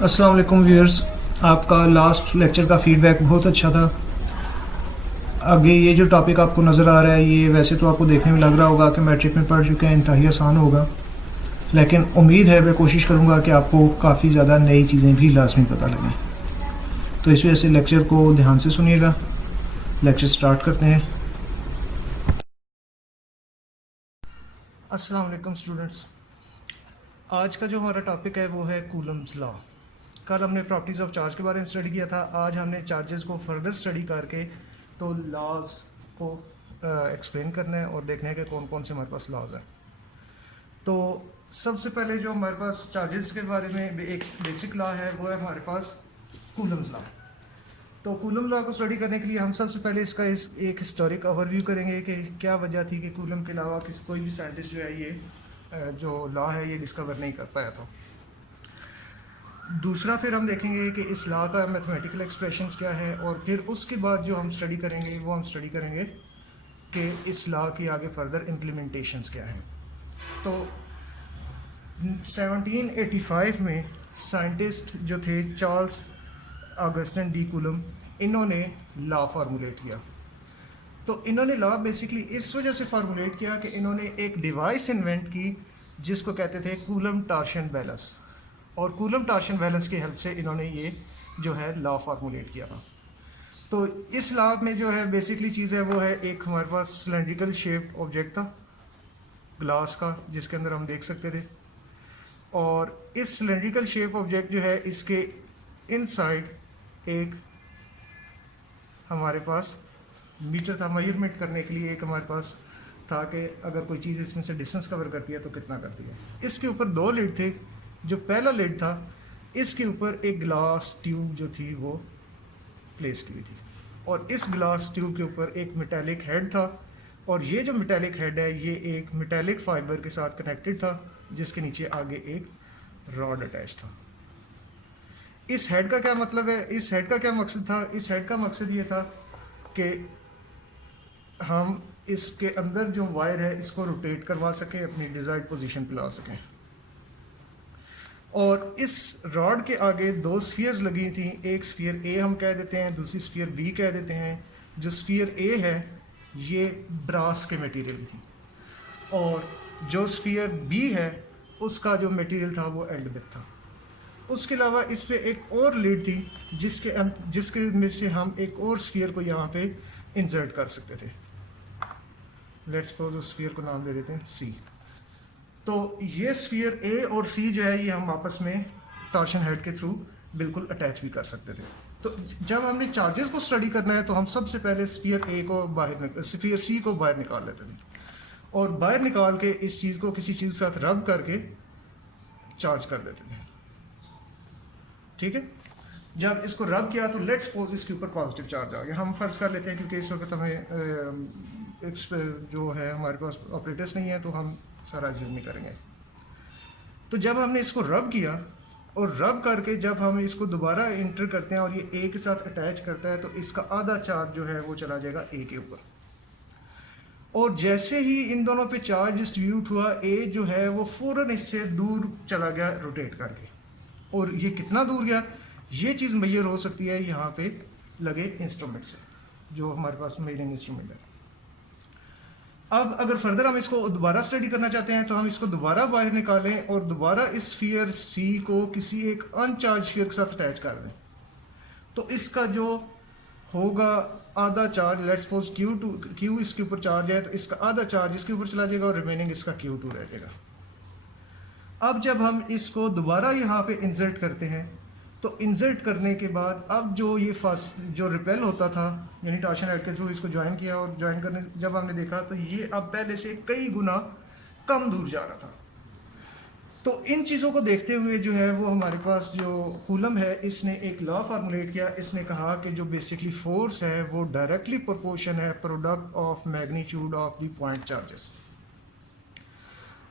अस्सलाम वालेकुम व्यूअर्स, आपका लास्ट लेक्चर का फीडबैक बहुत अच्छा था। आगे ये जो टॉपिक आपको नज़र आ रहा है, ये वैसे तो आपको देखने में लग रहा होगा कि मैट्रिक में पढ़ चुके हैं, इंतहाई आसान होगा, लेकिन उम्मीद है मैं कोशिश करूँगा कि आपको काफ़ी ज़्यादा नई चीज़ें भी लाजमी पता लगें। तो इस वजह से लेक्चर को ध्यान से सुनिएगा। लेक्चर स्टार्ट करते हैं। अस्सलाम वालेकुम स्टूडेंट्स, आज का जो हमारा टॉपिक है वो है कूलम्स लॉ। कल हमने प्रॉपर्टीज़ ऑफ चार्ज के बारे में स्टडी किया था। आज हमने चार्जेस को फर्दर स्टडी करके तो लॉज को एक्सप्लेन करना है और देखना है कि कौन कौन से हमारे पास लॉज हैं। तो सबसे पहले जो हमारे पास चार्जेस के बारे में एक बेसिक लॉ है वो है हमारे पास कूलम्स लॉ। तो कूलम लॉ को स्टडी करने के लिए हम सबसे पहले इसका एक हिस्टोरिक ओवरव्यू करेंगे कि क्या वजह थी कि कूलम के अलावा कोई भी साइंटिस्ट जो है ये जो लॉ है ये डिस्कवर नहीं कर पाया था। दूसरा फिर हम देखेंगे कि इस लॉ का मैथमेटिकल एक्सप्रेशंस क्या है, और फिर उसके बाद जो हम स्टडी करेंगे वो हम स्टडी करेंगे कि इस लॉ की आगे फर्दर इम्प्लीमेंटेशंस क्या हैं। तो 1785 में साइंटिस्ट जो थे चार्ल्स ऑगस्टिन डी कूलम, इन्होंने लॉ फार्मूलेट किया। तो इन्होंने लॉ बेसिकली इस वजह से फार्मूलेट किया कि इन्होंने एक डिवाइस इन्वेंट की जिसको कहते थे कूलम टॉर्शन बैलेंस, और कूलम टॉर्शन बैलेंस की हेल्प से इन्होंने ये जो है लॉ फार्मूलेट किया था। तो इस लॉ में जो है बेसिकली चीज़ है वो है एक हमारे पास सिलेंड्रिकल शेप ऑब्जेक्ट था ग्लास का जिसके अंदर हम देख सकते थे, और इस सिलेंड्रिकल शेप ऑब्जेक्ट जो है इसके इनसाइड एक हमारे पास मीटर था, मेजरमेंट करने के लिए एक हमारे पास था कि अगर कोई चीज़ इसमें से डिस्टेंस कवर करती है तो कितना करती है। इसके ऊपर दो लिड थे। जो पहला लिड था इसके ऊपर एक ग्लास ट्यूब जो थी वो प्लेस की हुई थी, और इस ग्लास ट्यूब के ऊपर एक मेटेलिक हेड था, और ये जो मेटेलिक हेड है ये एक मेटेलिक फाइबर के साथ कनेक्टेड था जिसके नीचे आगे एक रॉड अटैच था। इस हेड का क्या मतलब है, इस हेड का क्या मकसद था? इस हेड का मकसद ये था कि हम इसके अंदर जो वायर है इसको रोटेट करवा सकें, अपनी डिज़ायर्ड पोजीशन पे ला सकें। और इस रॉड के आगे दो स्फीयर्स लगी थी, एक स्फीयर ए हम कह देते हैं, दूसरी स्फीयर बी कह देते हैं। जो स्फीयर ए है ये ब्रास के मटेरियल की थी, और जो स्फीयर बी है उसका जो मटेरियल था वो एल्डबेथ था। उसके अलावा इस पे एक और लीड थी जिसके में से हम एक और स्फीयर को यहाँ पे इंसर्ट कर सकते थे। लेट्स सपोज उस स्फीयर को नाम दे देते हैं सी। तो ये स्फीयर ए और सी जो है ये हम आपस में टॉर्शन हेड के थ्रू बिल्कुल अटैच भी कर सकते थे। तो जब हमने चार्जेस को स्टडी करना है तो हम सबसे पहले स्फीयर ए को बाहर, स्फीयर सी को बाहर निकाल लेते थे, और बाहर निकाल के इस चीज़ को किसी चीज़ के साथ रब करके चार्ज कर देते थे। ठीक है, जब इसको रब किया तो लेट्स सपोज इसके ऊपर पॉजिटिव चार्ज आ गया। हम फर्ज कर लेते हैं क्योंकि इस वक्त हमें जो है हमारे पास ऑपरेटर्स नहीं है तो हम सारा अज्यूम नहीं करेंगे। तो जब हमने इसको रब किया और रब करके जब हम इसको दोबारा इंटर करते हैं और ये ए के साथ अटैच करता है तो इसका आधा चार्ज जो है वो चला जाएगा ए के ऊपर, और जैसे ही इन दोनों पे चार्ज डिस्ट्रीब्यूट हुआ ए जो है वो फ़ौरन इससे दूर चला गया रोटेट करके। और ये कितना दूर गया ये चीज़ मेजर हो सकती है यहाँ पे लगे इंस्ट्रूमेंट से, जो हमारे पास मेजरिंग इंस्ट्रूमेंट है। अब अगर फर्दर हम इसको दोबारा स्टडी करना चाहते हैं तो हम इसको दोबारा बाहर निकालें और दोबारा इस स्फीयर सी को किसी एक अनचार्ज स्फीयर के साथ अटैच कर दें, तो इसका जो होगा आधा चार्ज, लेट्स सपोज क्यू इसके ऊपर चार्ज है तो इसका आधा चार्ज इसके ऊपर चला जाएगा और रिमेनिंग इसका Q2 रह जाएगा। अब जब हम इसको दोबारा यहाँ पे इंसर्ट करते हैं तो इंसर्ट करने के बाद अब जो ये फर्स्ट जो रिपेल होता था यानी टॉर्शन हेड के थ्रू इसको ज्वाइन किया, और ज्वाइन करने जब हमने देखा तो ये अब पहले से कई गुना कम दूर जा रहा था। तो इन चीज़ों को देखते हुए जो है वो हमारे पास जो कूलम है इसने एक लॉ फार्मूलेट किया। इसने कहा कि जो बेसिकली फोर्स है वो डायरेक्टली प्रोपोर्शन है product of magnitude of the point charges,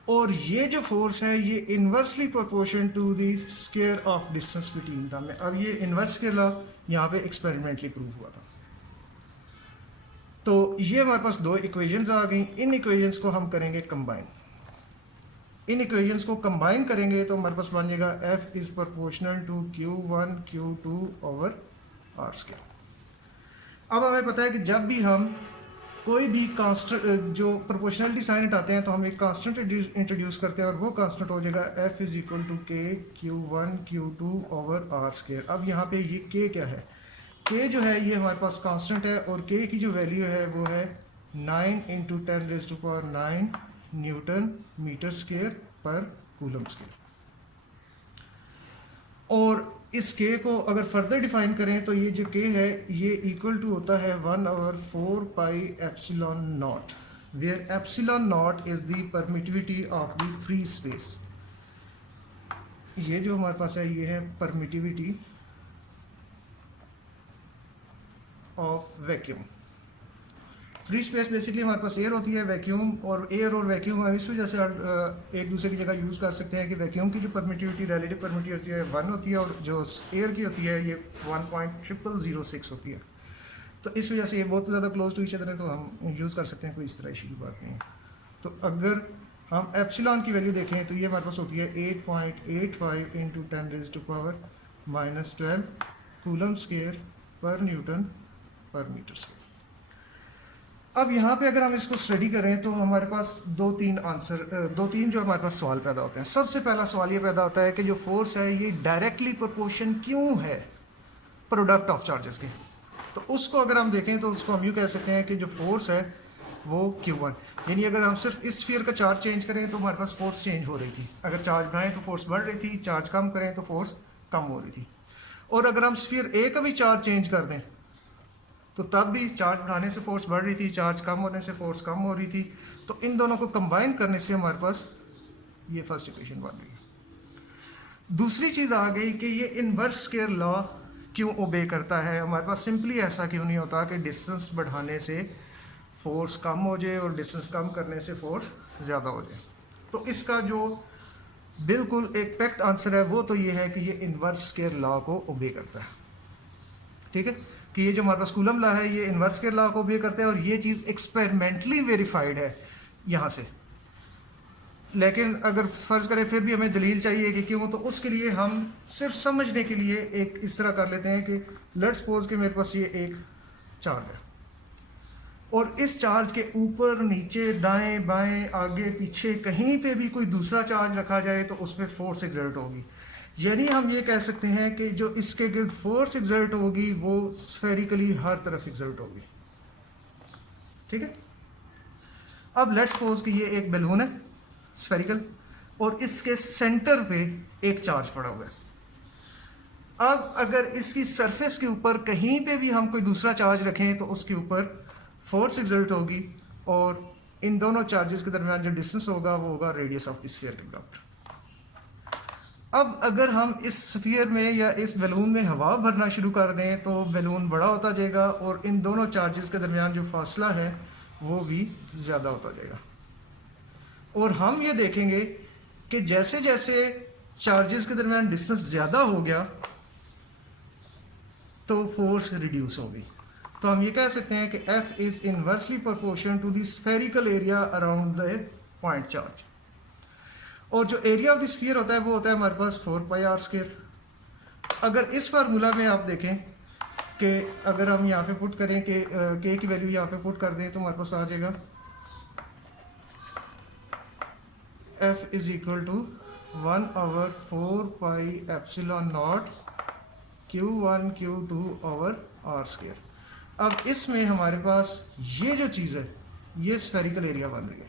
और ये जो फोर्स है ये inversely proportion to the square of distance between them है। अब ये इन्वर्स के लॉ यहाँ पे एक्सपेरिमेंटली प्रूव हुआ था। तो ये हमारे पास दो इक्वेशंस आ गई, इन इक्वेशंस को हम करेंगे कंबाइन। इन इक्वेशंस को कंबाइन करेंगे तो हमारे पास बन जाएगा F is proportional to Q1 Q2 over R square. अब हमें पता है कि जब भी हम कोई भी कांस्टेंट जो प्रोपोर्शनलिटी साइन हटाते हैं तो हम एक कांस्टेंट इंट्रोड्यूस करते हैं और वो कांस्टेंट हो जाएगा F is equal to K Q1 Q2 over R square. अब यहाँ पे ये K क्या है? K जो है ये हमारे पास कांस्टेंट है और K की जो वैल्यू है वो है 9 इंटू 10⁹ न्यूटन मीटर स्क्वायर पर कूलम स्क्वायर। और इस K को अगर फर्दर डिफाइन करें तो ये जो K है ये इक्वल टू होता है 1/4 pi epsilon not, where epsilon not is the permittivity of the free space. ये जो हमारे पास है ये है permittivity of vacuum. Free space basically हमारे पास एयर होती है, वैक्यूम और एयर और वैक्यूम इस वजह से एक दूसरे की जगह यूज़ कर सकते हैं कि वैक्यूम की जो परमिटिविटी रिलेटिव परमिटिविटी है 1 होती है और जो एयर की होती है ये 1.0006 होती है। तो इस वजह से ये बहुत ज़्यादा क्लोज टू ईच अदर है, तो हम यूज़ कर सकते हैं, कोई इस तरह इशू की बात नहीं है। तो अगर हम एप्सिलॉन की वैल्यू देखें तो ये हमारे पास होती है 8.85 इंटू 10⁻⁻12 कूलम स्क्वायर पर न्यूटन पर मीटर स्क्वायर। अब यहाँ पे अगर हम इसको स्टडी करें तो हमारे पास दो तीन जो हमारे पास सवाल पैदा होते हैं। सबसे पहला सवाल ये पैदा होता है कि जो फोर्स है ये डायरेक्टली प्रोपोर्शन क्यों है प्रोडक्ट ऑफ चार्जेस के। तो उसको अगर हम देखें तो उसको हम यूँ कह सकते हैं कि जो फोर्स है वो Q1, यानी अगर हम सिर्फ इस स्फीयर का चार्ज चेंज करें तो हमारे पास फोर्स चेंज हो रही थी। अगर चार्ज बढ़ाएं तो फोर्स बढ़ रही थी, चार्ज कम करें तो फोर्स कम हो रही थी। और अगर हम स्फीयर A का भी चार्ज चेंज कर दें तो तब भी चार्ज बढ़ाने से फोर्स बढ़ रही थी, चार्ज कम होने से फोर्स कम हो रही थी। तो इन दोनों को कंबाइन करने से हमारे पास ये फर्स्ट इक्वेशन बन गई। दूसरी चीज़ आ गई कि ये इनवर्स स्क्वायर लॉ क्यों ओबे करता है। हमारे पास सिंपली ऐसा क्यों नहीं होता कि डिस्टेंस बढ़ाने से फोर्स कम हो जाए और डिस्टेंस कम करने से फोर्स ज़्यादा हो जाए। तो इसका जो बिल्कुल एक पैक्ट आंसर है वो तो ये है कि ये इनवर्स स्क्वायर लॉ को ओबे करता है। ठीक है कि ये जो हमारे पास कूलम लॉ है ये इनवर्स स्क्वायर लॉ को ओबे करता है और ये चीज़ एक्सपेरिमेंटली वेरीफाइड है यहाँ से। लेकिन अगर फ़र्ज़ करें फिर भी हमें दलील चाहिए कि क्यों, तो उसके लिए हम सिर्फ समझने के लिए एक इस तरह कर लेते हैं कि लेट्स सपोज कि मेरे पास ये एक चार्ज है और इस चार्ज के ऊपर नीचे दाएं बाएं आगे पीछे कहीं पे भी कोई दूसरा चार्ज रखा जाए तो उस पर फोर्स एक्सर्ट होगी। यानी हम ये कह सकते हैं कि जो इसके गिर्द फोर्स एक्सर्ट होगी वो स्फेरिकली हर तरफ एक्सर्ट होगी। ठीक है। अब लेट्स सपोज कि ये एक बैलून है स्फेरिकल और इसके सेंटर पे एक चार्ज पड़ा हुआ है। अब अगर इसकी सरफेस के ऊपर कहीं पे भी हम कोई दूसरा चार्ज रखें तो उसके ऊपर फोर्स एक्सर्ट होगी और इन दोनों चार्जेस के दरमियान जो डिस्टेंस होगा वो होगा radius of the sphere developed. अब अगर हम इस स्फीयर में या इस बैलून में हवा भरना शुरू कर दें तो बैलून बड़ा होता जाएगा और इन दोनों चार्जेस के दरमियान जो फासला है वो भी ज़्यादा होता जाएगा। और हम ये देखेंगे कि जैसे जैसे चार्जेस के दरमियान डिस्टेंस ज़्यादा हो गया तो फोर्स रिड्यूस हो गई। तो हम ये कह सकते हैं कि F is inversely proportional to the spherical area around the point charge. और जो एरिया ऑफ द स्फीयर होता है वो होता है हमारे पास 4 पाई आर स्क्वायर। अगर इस फार्मूला में आप देखें कि अगर हम यहाँ पे पुट करें कि K की वैल्यू यहाँ पे पुट कर दें तो हमारे पास आ जाएगा F is equal to 1/4 pi epsilon not Q1 Q2 over R square. अब इसमें हमारे पास ये जो चीज़ है ये स्फेरिकल एरिया बन रही है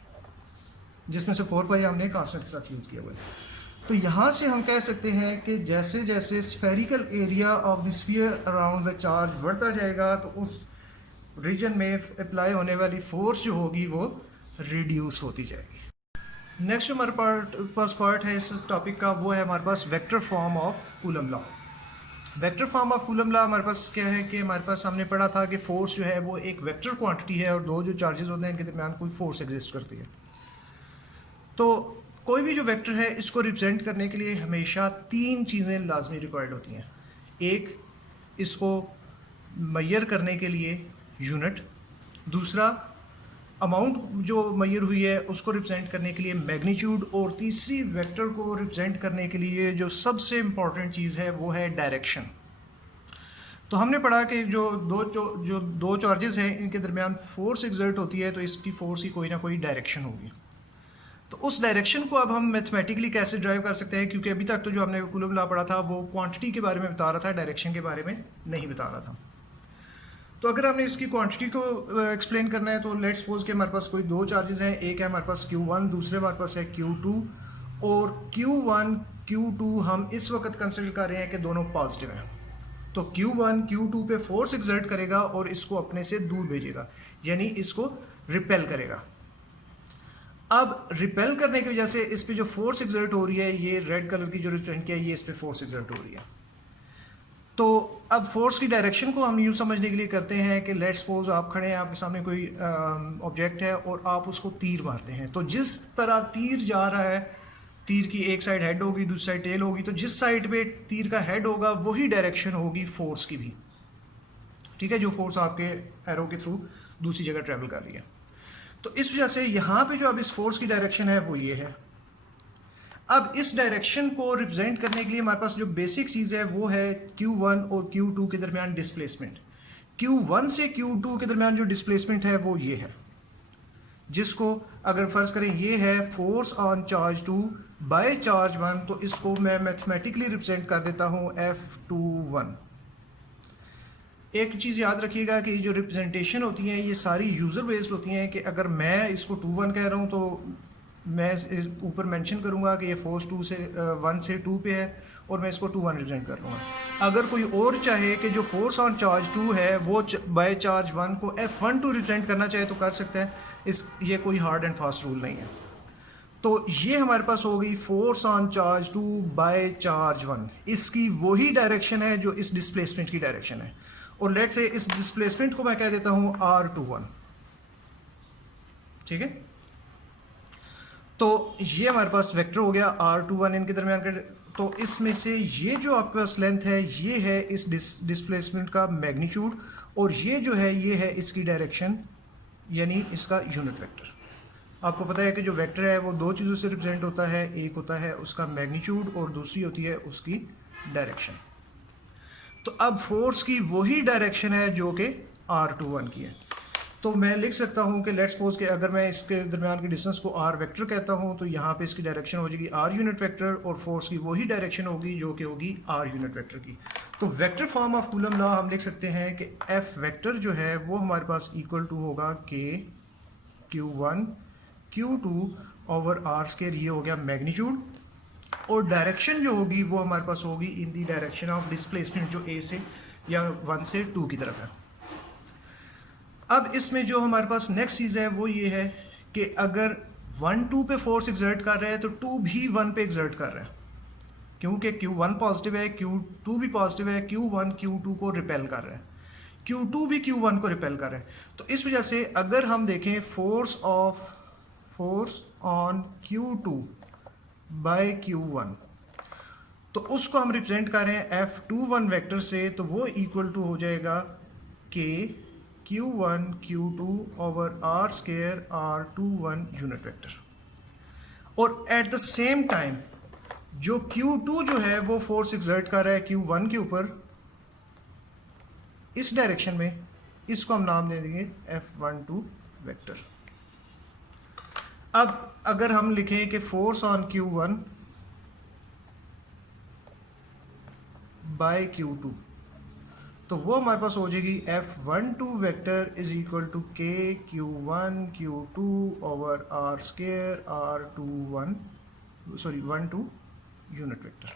जिसमें से 4 पाई हमने कांस्टेंट के साथ यूज़ किया हुआ है। तो यहाँ से हम कह सकते हैं कि जैसे जैसे spherical area of the sphere around the charge बढ़ता जाएगा तो उस रीजन में अप्लाई होने वाली फोर्स जो होगी वो रिड्यूस होती जाएगी। नेक्स्ट हमारे पास पार्ट है इस टॉपिक का वो है हमारे पास vector form of Coulomb law. Vector form of Coulomb law हमारे पास क्या है कि हमारे पास हमने पढ़ा था कि फोर्स जो है वो एक वेक्टर क्वांटिटी है और दो जो चार्जेस होते हैं इनके दरमियान कोई फोर्स एग्जिस्ट करती है। तो कोई भी जो वेक्टर है इसको रिप्रेजेंट करने के लिए हमेशा तीन चीज़ें लाजमी रिक्वायर्ड होती हैं। एक, इसको मेजर करने के लिए यूनिट, दूसरा अमाउंट जो मैयर हुई है उसको रिप्रेजेंट करने के लिए मैग्नीट्यूड, और तीसरी वेक्टर को रिप्रेजेंट करने के लिए जो सबसे इम्पॉर्टेंट चीज़ है वो है डायरेक्शन। तो हमने पढ़ा कि जो दो चार्जेस हैं इनके दरमियान फोर्स एक्सर्ट होती है, तो इसकी फोर्स की कोई ना कोई डायरेक्शन होगी। तो उस डायरेक्शन को अब हम मैथमेटिकली कैसे ड्राइव कर सकते हैं, क्योंकि अभी तक तो जो हमने कूलम लॉ पढ़ा था वो क्वांटिटी के बारे में बता रहा था, डायरेक्शन के बारे में नहीं बता रहा था। तो अगर हमने इसकी क्वांटिटी को एक्सप्लेन करना है तो लेट्स सपोज कि हमारे पास कोई दो चार्जेस हैं, एक है हमारे पास Q1, दूसरे हमारे पास है Q2, और Q1 Q2 हम इस वक्त कंसिडर कर रहे हैं कि दोनों पॉजिटिव हैं। तो Q1 Q2 पे फोर्स एक्सर्ट करेगा और इसको अपने से दूर भेजेगा, यानी इसको रिपेल करेगा। अब रिपेल करने की वजह से इस पे जो फोर्स एक्सर्ट हो रही है, ये रेड कलर की जो रिप्रेजेंट किया है, ये इस पे फोर्स एक्सर्ट हो रही है। तो अब फोर्स की डायरेक्शन को हम यूँ समझने के लिए करते हैं कि लेट्स सपोज आप खड़े हैं, आपके सामने कोई ऑब्जेक्ट है और आप उसको तीर मारते हैं। तो जिस तरह तीर जा रहा है, तीर की एक साइड हेड होगी, दूसरी साइड टेल होगी, तो जिस साइड पे तीर का हेड होगा वही डायरेक्शन होगी फोर्स की भी, ठीक है, जो फोर्स आपके एरो के थ्रू दूसरी जगह ट्रेवल कर रही है। तो इस वजह से यहाँ पे जो अब इस फोर्स की डायरेक्शन है वो ये है। अब इस डायरेक्शन को रिप्रेजेंट करने के लिए हमारे पास जो बेसिक चीज़ है वो है Q1 और Q2 के दरमियान डिस्प्लेसमेंट। Q1 से Q2 के दरमियान जो डिस्प्लेसमेंट है वो ये है, जिसको अगर फर्ज करें ये है force on charge 2 by charge 1, तो इसको मैं मैथमेटिकली रिप्रेजेंट कर देता हूँ F21। एक चीज़ याद रखिएगा कि जो रिप्रेजेंटेशन होती हैं ये सारी यूज़र बेस्ड होती हैं, कि अगर मैं इसको 2-1 कह रहा हूँ तो मैं ऊपर मेंशन करूँगा कि ये फोर्स 1 से 2 पे है और मैं इसको 2-1 रिप्रेजेंट कर लूँगा। अगर कोई और चाहे कि जो फोर्स ऑन चार्ज 2 है वो बाय चार्ज 1 को F12 रिप्रेजेंट करना चाहे तो कर सकता है। ये कोई हार्ड एंड फास्ट रूल नहीं है। तो ये हमारे पास हो गई force on charge 2 by charge 1, इसकी वही डायरेक्शन है जो इस डिस्प्लेसमेंट की डायरेक्शन है। और लेट्स से इस डिस्प्लेसमेंट को मैं कह देता हूँ R21, ठीक है। तो ये हमारे पास वेक्टर हो गया R21 इनके दरमियान का। तो इसमें से ये जो आपके पास लेंथ है ये है इस डिस्प्लेसमेंट का मैग्नीट्यूड, और ये जो है ये है इसकी डायरेक्शन, यानी इसका यूनिट वेक्टर। आपको पता है कि जो वेक्टर है वो दो चीज़ों से रिप्रेजेंट होता है, एक होता है उसका मैग्नीट्यूड और दूसरी होती है उसकी डायरेक्शन। तो अब फोर्स की वही डायरेक्शन है जो कि R21 की है। तो मैं लिख सकता हूँ कि लेट्स सपोज कि अगर मैं इसके दरमियान की डिस्टेंस को R वेक्टर कहता हूँ, तो यहाँ पे इसकी डायरेक्शन हो जाएगी R यूनिट वेक्टर, और फोर्स की वही डायरेक्शन होगी जो कि होगी R यूनिट वेक्टर की। तो vector form of Coulomb law हम लिख सकते हैं कि F वेक्टर जो है वो हमारे पास इक्वल टू होगा K Q1 Q2 over R square, ये हो गया मैग्नीट्यूड, और डायरेक्शन जो होगी वो हमारे पास होगी इन दी डायरेक्शन ऑफ डिस्प्लेसमेंट, जो A से या 1 से 2 की तरफ है। अब इसमें जो हमारे पास नेक्स्ट चीज़ है वो ये है कि अगर 1 2 पे फोर्स एक्सर्ट कर रहा है तो 2 भी 1 पे एक्सर्ट कर रहा है, क्योंकि Q1 पॉजिटिव है, Q2 भी पॉजिटिव है, Q1 Q2 को रिपेल कर रहा है, Q2 भी Q1 को रिपेल कर रहा है। तो इस वजह से अगर हम देखें force on Q2 bye Q1, तो उसको हम रिप्रेजेंट कर रहे हैं F21 वेक्टर से, तो वो इक्वल टू हो जाएगा K Q1 Q2 over R square R21 unit vector. और एट द सेम टाइम जो Q2 जो है वो फोर्स एक्सर्ट कर रहा है Q1 के ऊपर इस डायरेक्शन में, इसको हम नाम दे देंगे F12 वेक्टर। अब अगर हम लिखें कि force on Q1 bye Q2, तो वो हमारे पास हो जाएगी F12 vector is equal to K Q1 Q2 over R square R12 unit vector.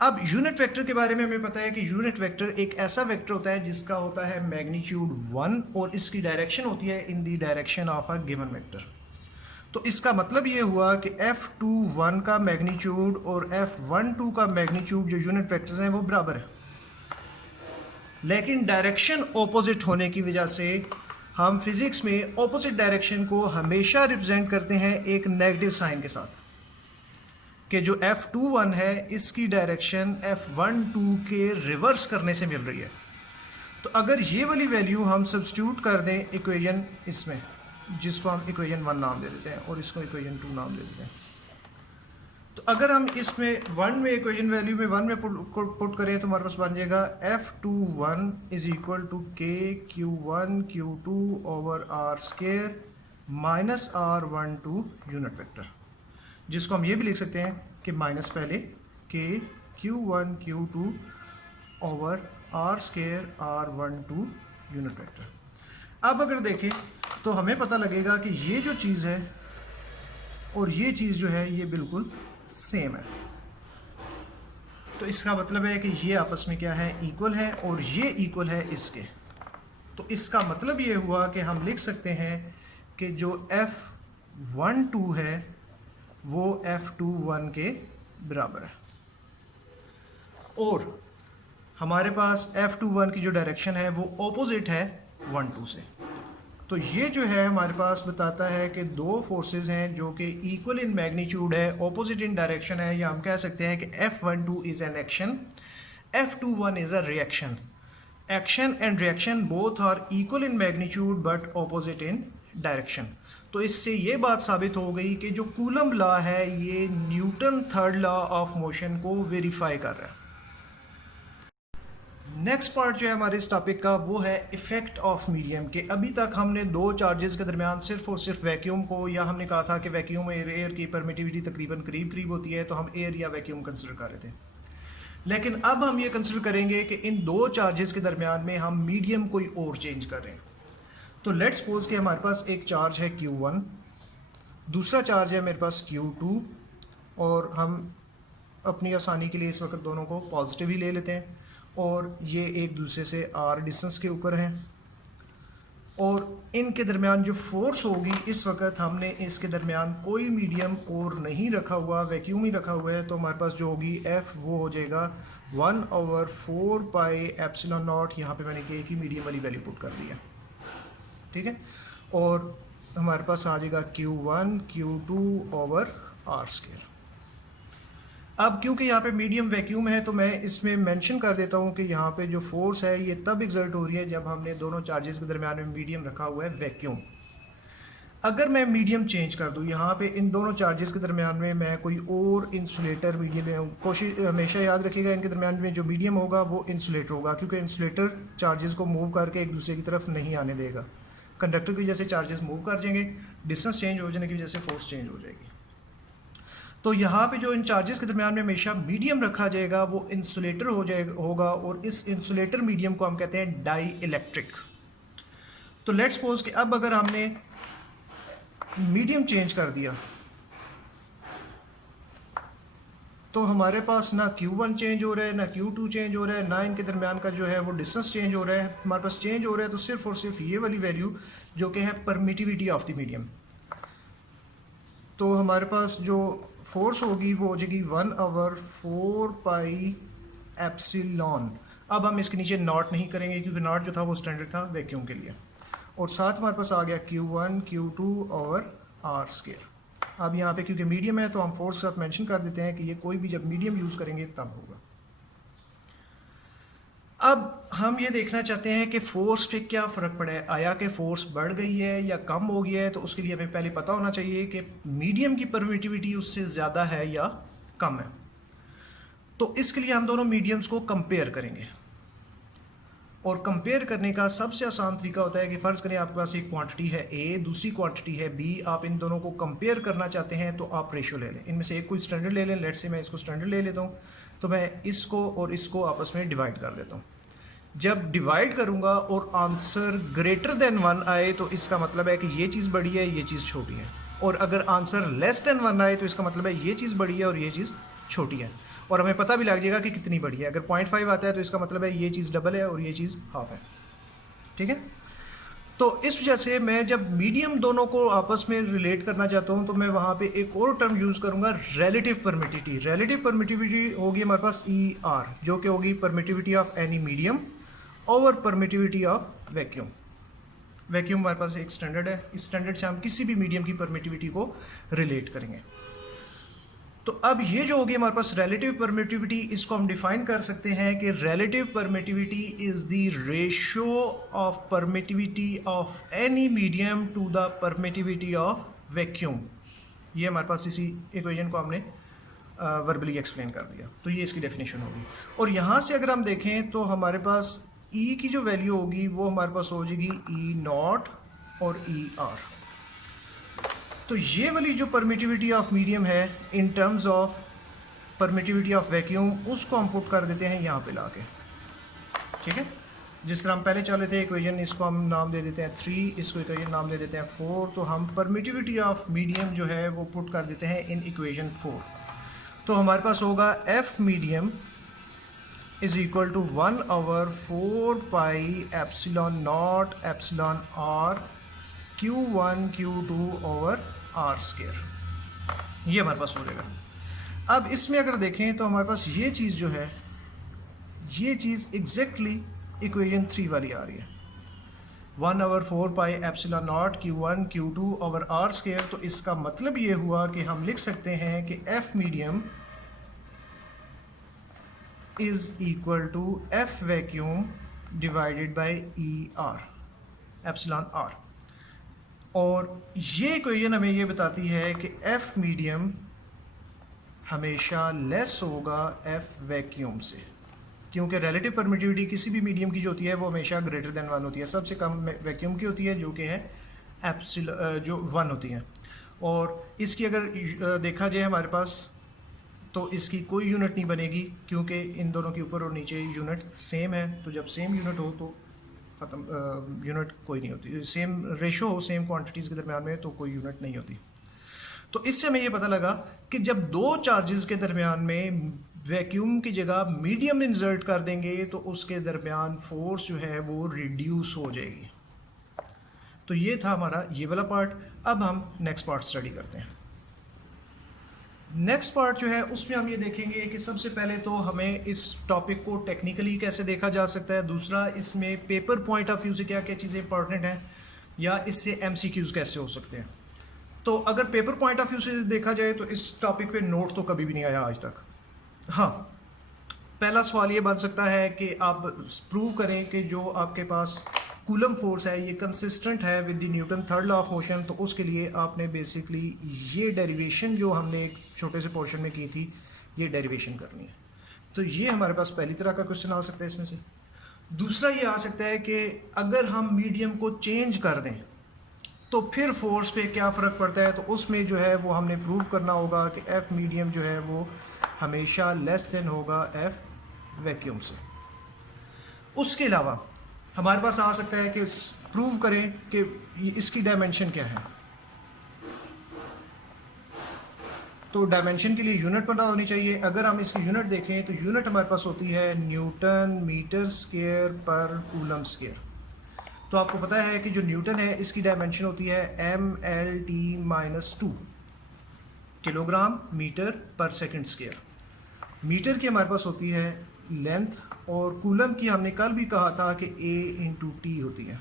अब यूनिट वेक्टर के बारे में हमें पता है कि यूनिट वेक्टर एक ऐसा वेक्टर होता है जिसका होता है मैग्नीट्यूड 1 और इसकी डायरेक्शन होती है in the direction of a given vector. तो इसका मतलब ये हुआ कि F21 का मैग्नीट्यूड और F12 का मैग्नीट्यूड जो यूनिट वेक्टर्स हैं वो बराबर है, लेकिन डायरेक्शन ऑपोजिट होने की वजह से हम फिजिक्स में ऑपोजिट डायरेक्शन को हमेशा रिप्रेजेंट करते हैं एक नेगेटिव साइन के साथ, कि जो F21 है इसकी डायरेक्शन F12 के रिवर्स करने से मिल रही है। तो अगर ये वाली वैल्यू हम सब्स्टिट्यूट कर दें इक्वेशन इसमें, जिसको हम इक्वेशन 1 नाम दे देते हैं और इसको इक्वेशन 2 नाम दे देते हैं, तो अगर हम इसमें 1 में इक्वेशन वैल्यू में 1 में पुट करें तो हमारे पास बन जाएगा F21 is equal to K Q1 Q2 over R square minus R12 unit vector, जिसको हम ये भी लिख सकते हैं कि माइनस पहले K Q1 Q2 over R square R12 unit vector. अब अगर देखें तो हमें पता लगेगा कि ये जो चीज़ है और ये चीज़ जो है ये बिल्कुल सेम है। तो इसका मतलब है कि ये आपस में क्या है, इक्वल है, और ये इक्वल है इसके। तो इसका मतलब ये हुआ कि हम लिख सकते हैं कि जो F12 है वो F21 के बराबर है, और हमारे पास F21 की जो डायरेक्शन है वो ऑपोजिट है 12 से। तो ये जो है हमारे पास बताता है कि दो फोर्सेस हैं जो कि इक्वल इन मैग्नीट्यूड है, ऑपोजिट इन डायरेक्शन है, या हम कह सकते हैं कि F12 is an action, F21 is a reaction. Action and reaction both are equal in magnitude but opposite in direction. तो इससे ये बात साबित हो गई कि जो कूलम लॉ है ये Newton third law of motion को वेरीफाई कर रहा है। नेक्स्ट पार्ट जो है हमारे इस टॉपिक का वो है इफेक्ट ऑफ मीडियम के। अभी तक हमने दो चार्जेस के दरमियान सिर्फ और सिर्फ वैक्यूम को, या हमने कहा था कि वैक्यूम एयर की परमिटिविटी तकरीबन करीब करीब होती है, तो हम एयर या वैक्यूम कंसिडर कर रहे थे। लेकिन अब हम ये कंसिडर करेंगे कि इन दो चार्जेस के दरमियान में हम मीडियम कोई और चेंज कर रहे हैं। तो लेट्स सपोज कि हमारे पास एक चार्ज है Q1, दूसरा चार्ज है मेरे पास Q2, और हम अपनी आसानी के लिए इस वक्त दोनों को पॉजिटिव ही ले लेते हैं, और ये एक दूसरे से r डिस्टेंस के ऊपर हैं, और इनके दरमियान जो फोर्स होगी, इस वक्त हमने इसके दरमियान कोई मीडियम और नहीं रखा हुआ, वैक्यूम ही रखा हुआ है। तो हमारे पास जो होगी F वो हो जाएगा 1/4 पाई एप्सिलॉन नॉट, यहाँ पे मैंने के की मीडियम वाली वैल्यू पुट कर दिया, ठीक है, और हमारे पास आ जाएगा Q1 Q2 over R square. अब क्योंकि यहाँ पे मीडियम वैक्यूम है तो मैं इसमें मेंशन कर देता हूँ कि यहाँ पे जो फोर्स है ये तब एग्जर्ट हो रही है जब हमने दोनों चार्जेस के दरमियान में मीडियम रखा हुआ है वैक्यूम। अगर मैं मीडियम चेंज कर दूँ, यहाँ पे इन दोनों चार्जेस के दरमियान में मैं कोई और इंसुलेटर मीडियम, कोशिश हमेशा याद रखिएगा इनके दरमियान में जो मीडियम होगा वो इंसुलेटर होगा, क्योंकि इंसुलेटर चार्जेस को मूव करके एक दूसरे की तरफ नहीं आने देगा। कंडक्टर की वजह से चार्जेस मूव कर जाएंगे, डिस्टेंस चेंज हो जाने की वजह से फोर्स चेंज हो जाएगी। तो यहाँ पे जो इन चार्जेस के दरमियान में हमेशा मीडियम रखा जाएगा वो इंसुलेटर होगा, और इस इंसुलेटर मीडियम को हम कहते हैं डाई इलेक्ट्रिक। तो लेट्स सपोज कि अब अगर हमने मीडियम चेंज कर दिया तो हमारे पास ना Q1 चेंज हो रहा है, ना Q2 चेंज हो रहा है, ना इनके दरमियान का जो है वो डिस्टेंस चेंज हो रहा है। हमारे पास चेंज हो रहा है तो सिर्फ और सिर्फ ये वाली वैल्यू जो कि है परमिटिविटी ऑफ द मीडियम। तो हमारे पास जो फोर्स होगी वो हो जाएगी 1/4 पाई एप्सिलॉन। अब हम इसके नीचे नॉट नहीं करेंगे क्योंकि नॉट जो था वो स्टैंडर्ड था वैक्यूम के लिए, और साथ हमारे पास आ गया Q1 Q2 और आर स्क्वायर। अब यहाँ पे क्योंकि मीडियम है तो हम फोर्स के साथ मेंशन कर देते हैं कि ये कोई भी जब मीडियम यूज़ करेंगे तब होगा। अब हम ये देखना चाहते हैं कि फोर्स पे क्या फ़र्क पड़ा है, आया कि फोर्स बढ़ गई है या कम हो गया है। तो उसके लिए हमें पहले पता होना चाहिए कि मीडियम की परमिटिविटी उससे ज़्यादा है या कम है। तो इसके लिए हम दोनों मीडियम्स को कंपेयर करेंगे, और कंपेयर करने का सबसे आसान तरीका होता है कि फ़र्ज़ करें आपके पास एक क्वांटिटी है A, दूसरी क्वांटिटी है B, आप इन दोनों को कंपेयर करना चाहते हैं तो आप रेशो ले लें, इनमें से एक कोई स्टैंडर्ड ले लें। लेट्स से मैं इसको स्टैंडर्ड ले लेता हूँ, तो मैं इसको और इसको आपस में डिवाइड कर देता हूँ। जब डिवाइड करूँगा और आंसर ग्रेटर देन 1 आए तो इसका मतलब है कि ये चीज़ बड़ी है, ये चीज़ छोटी है, और अगर आंसर लेस देन 1 आए तो इसका मतलब है ये चीज़ बड़ी है और ये चीज़ छोटी है, और हमें पता भी लग जाएगा कि कितनी बड़ी है। अगर 0.5 आता है तो इसका मतलब है ये चीज़ डबल है और ये चीज़ हाफ है, ठीक है। तो इस वजह से मैं जब मीडियम दोनों को आपस में रिलेट करना चाहता हूँ तो मैं वहाँ पे एक और टर्म यूज़ करूँगा, रिलेटिव परमिटिविटी। रिलेटिव परमिटिविटी होगी हमारे पास ER, जो कि होगी permittivity of any medium over permittivity of vacuum. Vacuum हमारे पास एक स्टैंडर्ड है, इस स्टैंडर्ड से हम किसी भी मीडियम की परमिटिविटी को रिलेट करेंगे। तो अब ये जो होगी हमारे पास रिलेटिव परमिटिविटी, इसको हम डिफाइन कर सकते हैं कि relative permittivity is the ratio of permittivity of any medium to the permittivity of vacuum. ये हमारे पास इसी इक्वेशन को हमने वर्बली एक्सप्लेन कर दिया, तो ये इसकी डेफिनेशन होगी। और यहाँ से अगर हम देखें तो हमारे पास E की जो वैल्यू होगी वो हमारे पास हो जाएगी E0 और ER। तो ये वाली जो परमिटिविटी ऑफ मीडियम है in terms of permittivity of vacuum, उसको हम पुट कर देते हैं यहाँ पे लाके, ठीक है। जिस तरह हम पहले चले थे इक्वेशन, इसको हम नाम दे देते हैं 3, इसको इक्वेशन नाम दे देते हैं 4। तो हम परमिटिविटी ऑफ मीडियम जो है वो पुट कर देते हैं इन इक्वेशन 4। तो हमारे पास होगा F medium is equal to 1/4 pi epsilon not epsilon R Q1 Q2 over R square, ये हमारे पास हो जाएगा। अब इसमें अगर देखें तो हमारे पास ये चीज़ जो है, ये चीज़ एग्जैक्टली इक्वेशन 3 वाली आ रही है, 1/4 pi epsilon not Q1 Q2 over R square. तो इसका मतलब ये हुआ कि हम लिख सकते हैं कि F medium is equal to F vacuum divided by E R epsilon R. और ये इक्वेशन हमें ये बताती है कि एफ मीडियम हमेशा लेस होगा एफ वैक्यूम से, क्योंकि रिलेटिव परमिटिविटी किसी भी मीडियम की जो होती है वो हमेशा ग्रेटर देन 1 होती है। सबसे कम वैक्यूम की होती है जो कि है जो 1 होती है। और इसकी अगर देखा जाए हमारे पास तो इसकी कोई यूनिट नहीं बनेगी, क्योंकि इन दोनों के ऊपर और नीचे यूनिट सेम है। तो जब सेम यूनिट हो तो ख़त्म, यूनिट कोई नहीं होती। सेम रेशो हो सेम क्वांटिटीज़ के दरमियान में तो कोई यूनिट नहीं होती। तो इससे हमें ये पता लगा कि जब दो चार्जेस के दरमियान में वैक्यूम की जगह मीडियम इंसर्ट कर देंगे तो उसके दरमियान फोर्स जो है वो रिड्यूस हो जाएगी। तो ये था हमारा ये वाला पार्ट। अब हम नेक्स्ट पार्ट स्टडी करते हैं। नेक्स्ट पार्ट जो है उसमें हम ये देखेंगे कि सबसे पहले तो हमें इस टॉपिक को टेक्निकली कैसे देखा जा सकता है, दूसरा इसमें पेपर पॉइंट ऑफ व्यू से क्या क्या चीज़ें इंपॉर्टेंट हैं, या इससे MCQs कैसे हो सकते हैं। तो अगर पेपर पॉइंट ऑफ व्यू से देखा जाए तो इस टॉपिक पे नोट तो कभी भी नहीं आया आज तक। हाँ, पहला सवाल ये बन सकता है कि आप प्रूव करें कि जो आपके पास कूलम फोर्स है ये कंसिस्टेंट है with the Newton third law of motion. तो उसके लिए आपने बेसिकली ये डेरिवेशन जो हमने एक छोटे से पोर्शन में की थी, ये डेरिवेशन करनी है। तो ये हमारे पास पहली तरह का क्वेश्चन आ सकता है इसमें से। दूसरा ये आ सकता है कि अगर हम मीडियम को चेंज कर दें तो फिर फोर्स पे क्या फ़र्क पड़ता है। तो उसमें जो है वो हमने प्रूव करना होगा कि एफ मीडियम जो है वो हमेशा लेस देन होगा एफ वैक्यूम से। उसके अलावा हमारे पास आ सकता है कि प्रूव करें कि इसकी डायमेंशन क्या है। तो डायमेंशन के लिए यूनिट पता होनी चाहिए। अगर हम इसकी यूनिट देखें तो यूनिट हमारे पास होती है न्यूटन मीटर स्क्वायर पर कूलम स्क्वायर। तो आपको पता है कि जो न्यूटन है इसकी डायमेंशन होती है MLT-2 किलोग्राम मीटर पर सेकंड स्क्वायर। मीटर की हमारे पास होती है लेंथ, और कूलम की हमने कल भी कहा था कि A/T होती है।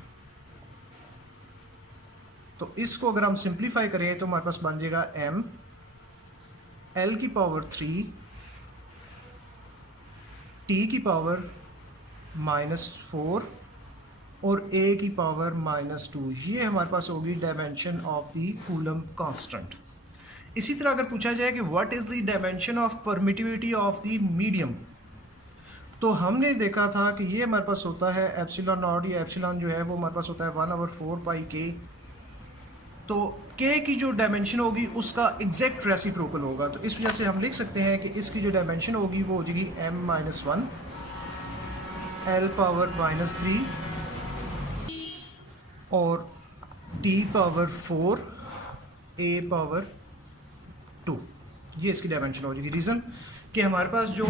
तो इसको अगर हम सिंप्लीफाई करें तो हमारे पास बन जाएगा M L⁻³ T⁻⁻4 और A⁻⁻2। ये हमारे पास होगी dimension of the coulomb constant. इसी तरह अगर पूछा जाए कि what is the dimension of permittivity of the medium, तो हमने देखा था कि ये हमारे पास होता है एप्सिलॉन नॉट। ये एप्सिलॉन जो है वो हमारे पास होता है 1/4 पाई K। तो K की जो डायमेंशन होगी उसका एग्जैक्ट रेसिप्रोकल होगा। तो इस वजह से हम लिख सकते हैं कि इसकी जो डायमेंशन होगी वो हो जाएगी M-1 L⁻³ और T⁻4 A⁻2। ये इसकी डायमेंशन हो जाएगी। रीज़न कि हमारे पास जो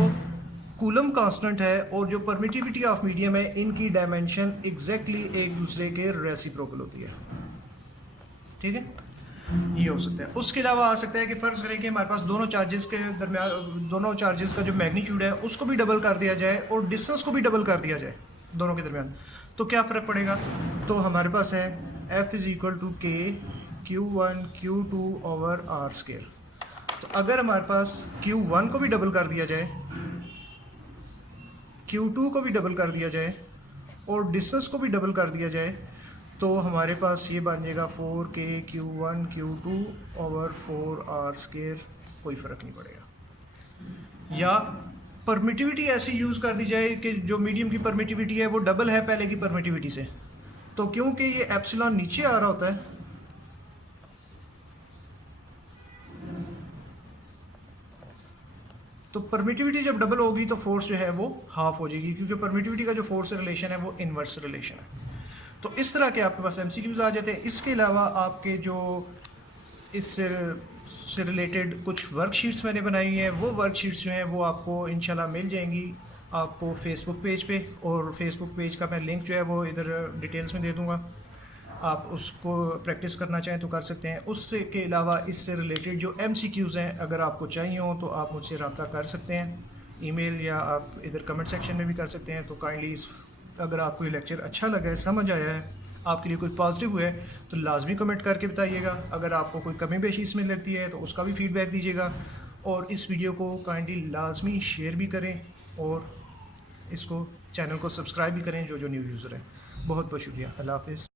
कूलम कांस्टेंट है और जो परमिटिविटी ऑफ मीडियम है, इनकी डायमेंशन एग्जैक्टली एक दूसरे के रेसिप्रोकल होती है। ठीक है, ये हो सकता है। उसके अलावा आ सकता है कि फ़र्ज़ करें कि हमारे पास दोनों चार्जेस के दरमियान, दोनों चार्जेस का जो मैग्नीट्यूड है उसको भी डबल कर दिया जाए और डिस्टेंस को भी डबल कर दिया जाए दोनों के दरमियान, तो क्या फ़र्क पड़ेगा। तो हमारे पास है F = K Q1 Q2 over R square. तो तो अगर हमारे पास Q1 को भी डबल कर दिया जाए, Q2 को भी डबल कर दिया जाए और डिस्टेंस को भी डबल कर दिया जाए, तो हमारे पास ये बन जाएगा 4K Q1 Q2 over 4R², कोई फ़र्क नहीं पड़ेगा। या परमिटिविटी ऐसी यूज़ कर दी जाए कि जो मीडियम की परमिटिविटी है वो डबल है पहले की परमिटिविटी से, तो क्योंकि ये एप्सिलॉन नीचे आ रहा होता है, तो परमिटिविटी जब डबल होगी तो फोर्स जो है वो हाफ हो जाएगी, क्योंकि परमिटिविटी का जो फोर्स रिलेशन है वो इन्वर्स रिलेशन है। तो इस तरह के आपके पास एमसीक्यूज आ जाते हैं। इसके अलावा आपके जो इससे रिलेटेड कुछ वर्कशीट्स मैंने बनाई हैं, वो वर्कशीट्स जो हैं वो आपको इंशाल्लाह मिल जाएंगी आपको फेसबुक पेज पे, और फेसबुक पेज का मैं लिंक जो है वो इधर डिटेल्स में दे दूँगा। आप उसको प्रैक्टिस करना चाहें तो कर सकते हैं। उससे के अलावा इससे रिलेटेड जो एमसीक्यूज़ हैं अगर आपको चाहिए हो तो आप मुझसे रब्ता कर सकते हैं, ईमेल या आप इधर कमेंट सेक्शन में भी कर सकते हैं। तो काइंडली अगर आपको ये लेक्चर अच्छा लगा है, समझ आया है, आपके लिए कोई पॉजिटिव हुआ है, तो लाजमी कमेंट करके बताइएगा। अगर आपको कोई कमी पेशी इसमें लगती है तो उसका भी फीडबैक दीजिएगा, और इस वीडियो को काइंडली लाजमी शेयर भी करें और इसको चैनल को सब्सक्राइब भी करें जो न्यू यूज़र हैं। बहुत बहुत शुक्रिया। अल्लाह हाफ़िज़।